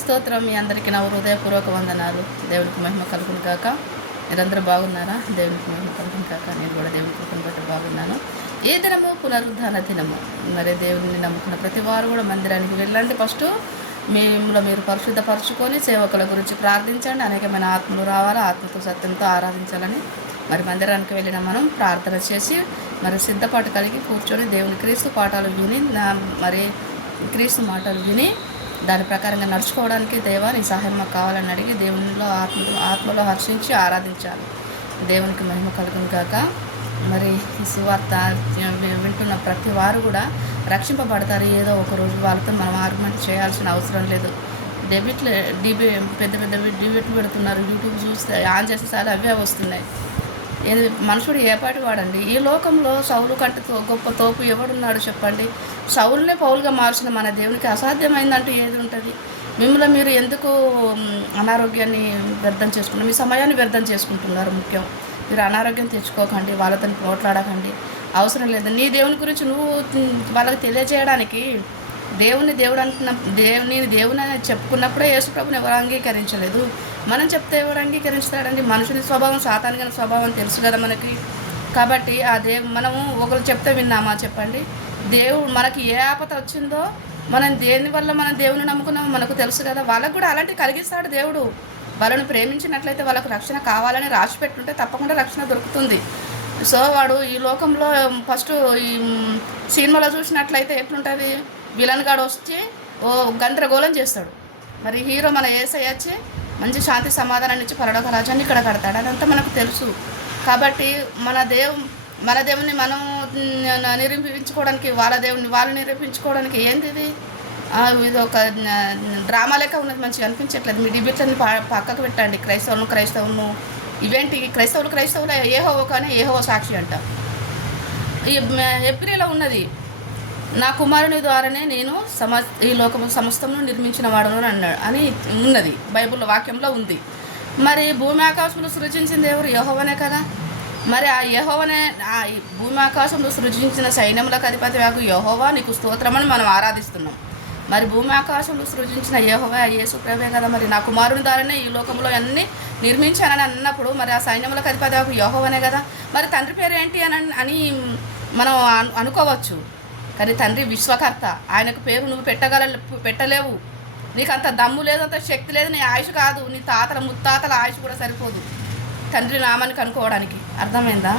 స్తోత్రం. మీ అందరికీ నా హృదయపూర్వక వందనాలు. దేవునికి మహిమ కలుగును కాక. మీరందరూ బాగున్నారా? దేవునికి మహిమ కలుగును కాక. నేను కూడా దేవుని కృపను బట్టి బాగున్నాను. ఏ దినము పునరుద్ధాన దినము. మరి దేవుడిని నమ్ముకున్న ప్రతి వారు కూడా మందిరానికి వెళ్ళండి. ఫస్ట్ మిమ్మల్ని మీరు పరిశుద్ధపరచుకొని సేవకుల గురించి ప్రార్థించండి. అనేకమైన ఆత్మలు రావాలి, ఆత్మతో సత్యంతో ఆరాధించాలని మరి మందిరానికి వెళ్ళిన మనం ప్రార్థన చేసి మరి సిద్ధపాటు కలిగి కూర్చొని దేవుని క్రీస్తు పాఠాలు విని మరి క్రీస్తు మాటలు విని దాని ప్రకారంగా నడుచుకోవడానికి దేవా నీ సహాయం మాకు కావాలని అడిగి దేవునిలో ఆత్మలో హర్షించి ఆరాధించాలి. దేవునికి మహిమ కలుగును కాక. మరి ఈ సువార్త వింటున్న ప్రతి వారు కూడా రక్షింపబడతారు. ఏదో ఒక రోజు వాళ్ళతో మనం ఆర్గ్యుమెంట్ చేయాల్సిన అవసరం లేదు. పెద్ద పెద్ద డిబేట్లు పెడుతున్నారు. యూట్యూబ్ చూస్తే ఆన్ చేస్తే చాలా అవే వస్తున్నాయి. మనుషుడు ఏపాటి వాడండి. ఈ లోకంలో సౌలు కంటే గొప్ప తోపు ఎవడున్నాడు చెప్పండి? సౌలునే పౌలుగా మార్చిన మన దేవునికి అసాధ్యమైందంటూ ఏది ఉంటుంది? మిమ్మల్ని మీరు ఎందుకు అనారోగ్యాన్ని వ్యర్థం చేసుకుంటున్నారు? మీ సమయాన్ని వ్యర్థం చేసుకుంటున్నారు. ముఖ్యం మీరు అనారోగ్యం తెచ్చుకోకండి, వాళ్ళతో పోట్లాడకండి. అవసరం లేదు. నీ దేవుని గురించి నువ్వు వాళ్ళకి తెలియజేయడానికి దేవుడు అంటున్న దేవుని అని చెప్పుకున్నప్పుడే యేసుప్రభుని ఎవరు అంగీకరించలేదు. మనం చెప్తే ఎవరు అంగీకరిస్తాడండి? మనుషుని స్వభావం సాతానిక స్వభావం తెలుసు కదా మనకి. కాబట్టి మనము ఒకరు చెప్తే విన్నామా చెప్పండి? దేవుడు మనకి ఏ ఆపద వచ్చిందో మనం దేనివల్ల మనం దేవుని నమ్ముకున్నామో మనకు తెలుసు కదా. వాళ్ళకు కూడా అలాంటివి కలిగిస్తాడు దేవుడు. వాళ్ళని ప్రేమించినట్లయితే వాళ్ళకు రక్షణ కావాలని రాసి పెట్టుంటే తప్పకుండా రక్షణ దొరుకుతుంది. సో వాడు ఈ లోకంలో ఫస్ట్ ఈ సినిమాలో చూసినట్లయితే ఎట్లుంటుంది? విలన్ గాడు వచ్చి గందరగోళం చేస్తాడు. మరి హీరో మన యేసయ్య వచ్చి మంచి శాంతి సమాధానాన్ని ఇచ్చి పరలోక రాజ్యాన్ని ఇక్కడ కడతాడు. అదంతా మనకు తెలుసు. కాబట్టి మన దేవుని మనం నిరూపించుకోవడానికి వాళ్ళు నిరూపించుకోవడానికి ఏంది ఇది ఒక డ్రామా లెక్క ఉన్నది. మంచిగా అనిపించట్లేదు. మీ డిబేట్లని పక్కకు పెట్టండి. క్రైస్తవులను ఇవేంటి? క్రైస్తవులు ఏహోవో కానీ ఏహోవో సాక్షి అంట. ఏప్రిల్లో ఉన్నది, నా కుమారుని ద్వారానే నేను ఈ లోకము సమస్తమును నిర్మించిన వాడును అని ఉన్నది. బైబిల్లో వాక్యంలో ఉంది. మరి భూమి ఆకాశంలో సృజించింది ఎవరు? యెహోవానే కదా. మరి ఆ యెహోవానే భూమి ఆకాశంలో సృజించిన సైన్యములకు అధిపతి యెహోవా నీకు స్తోత్రమని మనం ఆరాధిస్తున్నాం. మరి భూమి ఆకాశంలో సృజించిన యెహోవా యేసు ప్రభువే కదా. మరి నా కుమారుని ద్వారానే ఈ లోకంలో అన్నీ నిర్మించానని అన్నప్పుడు మరి ఆ సైన్యములకు అధిపతి యెహోవానే కదా. మరి తండ్రి పేరు ఏంటి అని మనం అనుకోవచ్చు. కానీ తండ్రి విశ్వకర్త. ఆయనకు పేరు నువ్వు పెట్టలేవు. నీకు అంత దమ్ము లేదు, అంత శక్తి లేదు. నీ ఆయుష్ కాదు, నీ ముత్తాతల ఆయుష్ కూడా సరిపోదు తండ్రి నామానికి అనుకోవడానికి. అర్థమైందా?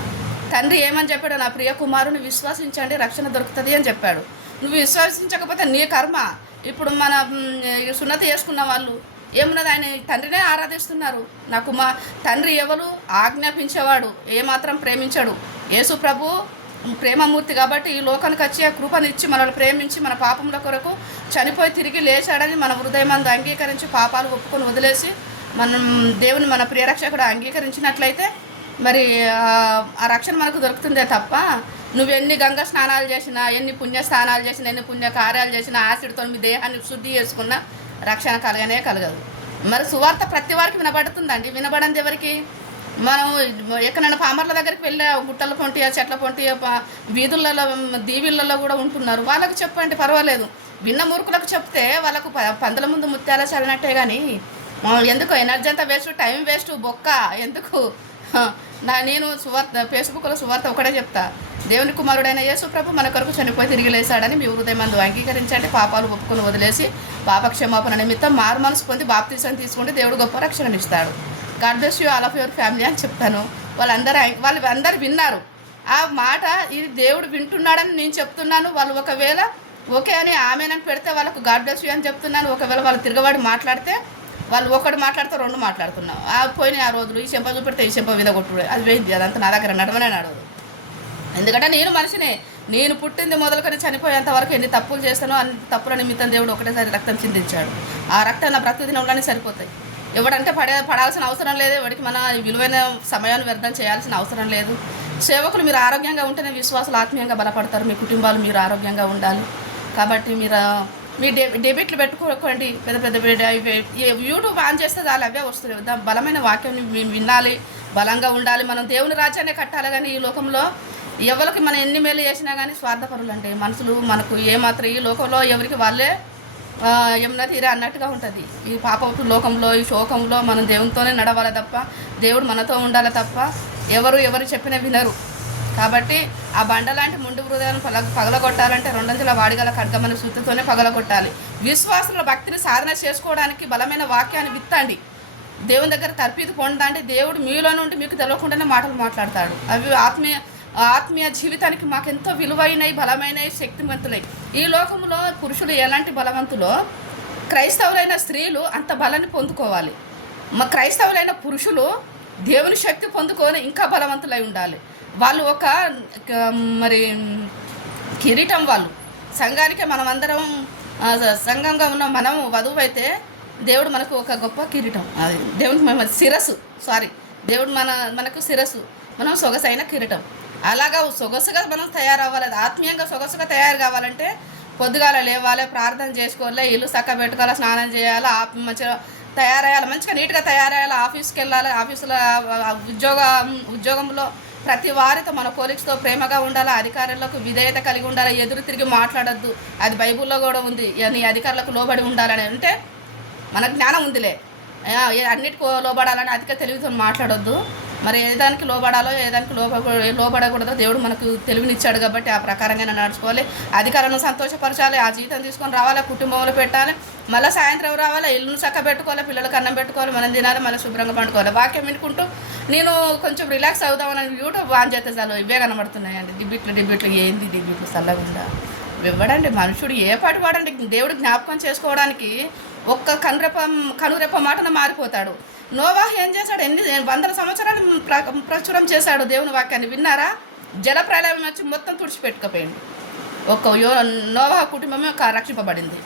తండ్రి ఏమని చెప్పాడు? నా ప్రియ కుమారుని విశ్వసించండి, రక్షణ దొరుకుతుంది అని చెప్పాడు. నువ్వు విశ్వసించకపోతే నీ కర్మ. ఇప్పుడు మన సున్నతి చేసుకున్న వాళ్ళు ఏమున్నది? ఆయన తండ్రినే ఆరాధిస్తున్నారు. తండ్రి ఎవరు? ఆజ్ఞాపించేవాడు, ఏమాత్రం ప్రేమించాడు. యేసు ప్రభు ప్రేమమూర్తి కాబట్టి ఈ లోకానికి వచ్చి ఆ కృపనిచ్చి మనల్ని ప్రేమించి మన పాపముల కొరకు చనిపోయి తిరిగి లేచాడని మన హృదయమందు అంగీకరించి పాపాలు ఒప్పుకొని వదిలేసి మనం దేవుని మన ప్రియరక్షకుడు అంగీకరించినట్లయితే మరి ఆ రక్షణ మనకు దొరుకుతుందే తప్ప నువ్వు ఎన్ని గంగా స్నానాలు చేసినా, ఎన్ని పుణ్య స్నానాలు చేసినా, ఎన్ని పుణ్య కార్యాలు చేసినా, యాసిడ్తో మీ దేహాన్ని శుద్ధి చేసుకున్నా రక్షణ కలగదు. మరి సువార్త ప్రతి వారికి వినబడుతుందండి. వినబడంది ఎవరికి? మనం ఎక్కడైనా పామర్ల దగ్గరికి వెళ్ళే గుట్టల పొంటి, చెట్ల పొంటి, వీధులలో దీవిళ్ళలో కూడా ఉంటున్నారు. వాళ్ళకి చెప్పండి, పర్వాలేదు. విన్న మూర్ఖులకు చెప్తే వాళ్ళకు పందుల ముందు ముత్యాల చల్లినట్టే. కానీ ఎందుకు ఎనర్జీ అంతా వేస్ట్, టైం వేస్ట్, బొక్క ఎందుకు? నేను ఫేస్బుక్లో సువార్త ఒకటే చెప్తా. దేవుని కుమారుడైన యేసు ప్రభు మన కొరకు చనిపోయి తిరిగి లేసాడని మీ హృదయమందు అంగీకరించండి. పాపాలు ఒప్పుకొని వదిలేసి పాపక్షమాపణ నిమిత్తం మారు మనసు పొంది బాప్తీసం తీసుకుంటే దేవుడు గొప్ప రక్షణనిస్తాడు. God bless you all of your family అని చెప్తాను. వాళ్ళందరూ విన్నారు ఆ మాట. ఇది దేవుడు వింటున్నాడని నేను చెప్తున్నాను. వాళ్ళు ఒకవేళ ఓకే అని ఆమెనని పెడితే వాళ్ళకు గాడ్ బ్లెస్ యూ అని చెప్తున్నాను. ఒకవేళ వాళ్ళు తిరగబడి మాట్లాడితే వాళ్ళు ఒకటి మాట్లాడితే రెండు మాట్లాడుతున్నాం. పోయినాయి ఆ రోజులు. ఈ చెంప చూపెడితే ఈ చెంప మీద కొట్టుడు. అది వేయింది. అదంతా నా దగ్గర నడవనే నడవదు. ఎందుకంటే నేను మనిషినే. నేను పుట్టింది మొదలుకొని చనిపోయేంత వరకు ఎన్ని తప్పులు చేస్తానో అన్ని తప్పుల నిమిత్తం దేవుడు ఒకటేసారి రక్తం చిందించాడు. ఆ రక్తం నా ప్రతిదినంలోనే సరిపోతాయి. ఎవడంటే పడాల్సిన అవసరం లేదు. ఎవరికి మన విలువైన సమయాన్ని వ్యర్థం చేయాల్సిన అవసరం లేదు. సేవకులు మీరు ఆరోగ్యంగా ఉంటేనే విశ్వాసాలు ఆత్మీయంగా బలపడతారు. మీ కుటుంబాలు మీరు ఆరోగ్యంగా ఉండాలి. కాబట్టి మీ డెబిట్లు పెట్టుకోకండి. పెద్ద యూట్యూబ్ ఆన్ చేస్తే చాలు అవే వస్తున్నాయి. బలమైన వాక్యం వినాలి, బలంగా ఉండాలి. మనం దేవుని రాజ్యాన్ని కట్టాలి. కానీ ఈ లోకంలో ఎవరికి మనం ఎన్ని మేలు చేసినా కానీ స్వార్థపరులు అంటే మనుషులు మనకు ఏమాత్రం ఈ లోకంలో ఎవరికి వాళ్ళే యమున తీరే అన్నట్టుగా ఉంటుంది. ఈ పాపపు లోకంలో, ఈ శోకంలో మనం దేవునితోనే నడవాలి తప్ప, దేవుడు మనతో ఉండాలి తప్ప ఎవరు చెప్పినా వినరు. కాబట్టి ఆ బండ లాంటి ముందు హృదయాలను పగలగొట్టాలంటే రెండంచుల వాడిగల ఖడ్గమని శుద్ధితోనే పగలగొట్టాలి. విశ్వాసుల భక్తిని సాధన చేసుకోవడానికి బలమైన వాక్యాన్ని విత్తండి. దేవుని దగ్గర తర్పీదు పొందండి. దేవుడు మీలో నుండి మీకు తెలియకుండానే మాటలు మాట్లాడతాడు. అవి ఆత్మీయ జీవితానికి మాకెంతో విలువైనవి, బలమైనవి, శక్తివంతులై. ఈ లోకంలో పురుషులు ఎలాంటి బలవంతులో క్రైస్తవులైన స్త్రీలు అంత బలాన్ని పొందుకోవాలి. క్రైస్తవులైన పురుషులు దేవుని శక్తి పొందుకొని ఇంకా బలవంతులై ఉండాలి. వాళ్ళు ఒక మరి కిరీటం. వాళ్ళు సంఘానికి మనమందరం సంఘంగా ఉన్న మనము వధువు అయితే దేవుడు మనకు ఒక గొప్ప కిరీటం. అది దేవునికి శిరస్సు. దేవుడు మనకు శిరస్సు, మనం సొగసైన కిరీటం. అలాగా సొగసుగా మనం తయారవ్వాలి. ఆత్మీయంగా సొగసుగా తయారు కావాలంటే పొద్దుగాల లేవాలి, ప్రార్థన చేసుకోవాలి, ఇల్లు చక్క పెట్టుకోవాలి, స్నానం చేయాలి, మంచిగా తయారయ్యాలి, మంచిగా నీట్గా తయారయ్యాలి, ఆఫీస్కి వెళ్ళాలి, ఆఫీసులో ఉద్యోగంలో ప్రతి వారితో మన కోలిక్స్తో ప్రేమగా ఉండాలి, అధికారులకు విధేయత కలిగి ఉండాలి, ఎదురు తిరిగి మాట్లాడద్దు. అది బైబుల్లో కూడా ఉంది. నీ అధికారులకు లోబడి ఉండాలని. అంటే మన జ్ఞానం ఉందిలే, అన్నిటికీ లోబడాలని అధిక తెలివితో మాట్లాడొద్దు. మరి ఏ దానికి లోబడాలో ఏ దానికి లోబడకూడదో దేవుడు మనకు తెలివినిచ్చాడు కాబట్టి ఆ ప్రకారంగా నడుచుకోవాలి. అధికారులను సంతోషపరచాలి, ఆ జీతం తీసుకొని రావాలి, కుటుంబంలో పెట్టాలి, మళ్ళీ సాయంత్రం రావాలి, ఇల్లును చక్క పెట్టుకోవాలి, పిల్లలకు అన్నం పెట్టుకోవాలి, మనం తినాలి, మళ్ళీ శుభ్రంగా పండుకోవాలి. వాక్యం వినుకుంటూ నేను కొంచెం రిలాక్స్ అవుదామని యూట్యూబ్ ఆన్ చేస్తే చాలు ఇవే కనబడుతున్నాయండి. డిబిట్లు ఏంది డిబిట్లు చల్లకుండా ఇవ్వడండి. మనుషుడు ఏ పాటు వాడండి దేవుడు జ్ఞాపకం చేసుకోవడానికి ఒక్క కనురెప్ప మాటన మారిపోతాడు. నోవాహు ఏం చేశాడు? 100 సంవత్సరాలు ప్రచురం చేశాడు దేవుని వాక్యాన్ని. విన్నారా? జల ప్రళయం వచ్చి మొత్తం తుడిచిపెట్టుకుపోయింది. నోవాహు కుటుంబమే రక్షింపబడింది.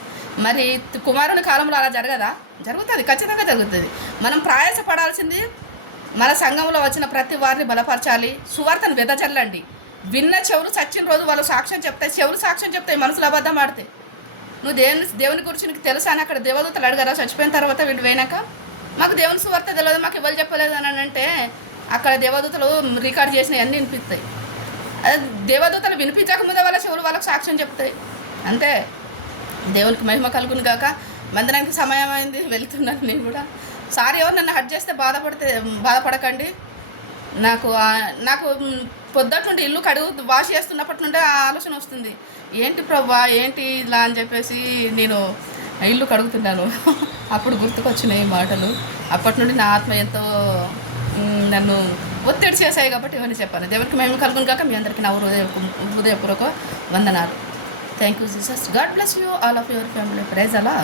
మరి కుమారుని కాలంలో అలా జరగదా? జరుగుతుంది, ఖచ్చితంగా జరుగుతుంది. మనం ప్రయాసపడాల్సింది మన సంఘంలో వచ్చిన ప్రతి వారిని బలపరచాలి, సువార్తను వెదజల్లండి. విన్న చెవులు చచ్చిన రోజు వాళ్ళు సాక్ష్యం చెప్తాయి, చెవులు సాక్ష్యం చెప్తాయి, మనసులు అబద్ధం ఆడితే. నువ్వు దేవుని గురించి నీకు తెలుసా అని అక్కడ దేవదూతలు అడగరా? చచ్చిపోయిన తర్వాత వీళ్ళు పోయినాక మాకు దేవుని సువార్త తెలియదు, మాకు ఎవరు చెప్పలేదు అని అంటే అక్కడ దేవదూతలు రికార్డ్ చేసినవి అన్నీ వినిపిస్తాయి. దేవదూతలు వినిపించకముందే వాళ్ళ చెవులు వాళ్ళకు సాక్ష్యం చెప్తాయి. అంతే. దేవునికి మహిమ కలుగును కాక. మందిరానికి సమయం అయింది, వెళ్తున్నాను నేను కూడా. ఎవరు నన్ను హట్ చేస్తే బాధపడకండి. నాకు పొద్దుట నుండి ఇల్లు వాష్ చేస్తున్నప్పటి నుండే ఆ ఆలోచన వస్తుంది, ఏంటి ప్రభా ఏంటి ఇలా అని చెప్పేసి నేను ఇల్లు కడుగుతున్నాను. అప్పుడు గుర్తుకొచ్చినాయి మాటలు. అప్పటి నుండి నా ఆత్మ ఎంతో నన్ను ఒత్తిడి చేశాయి కాబట్టి ఇవన్నీ చెప్పాను. దేవునికి మేము కలుగును కాక. మీ అందరికీ నా హృదయపూర్వక వందనాలు. Thank you Jesus. God bless you all of your family. Praise అలా.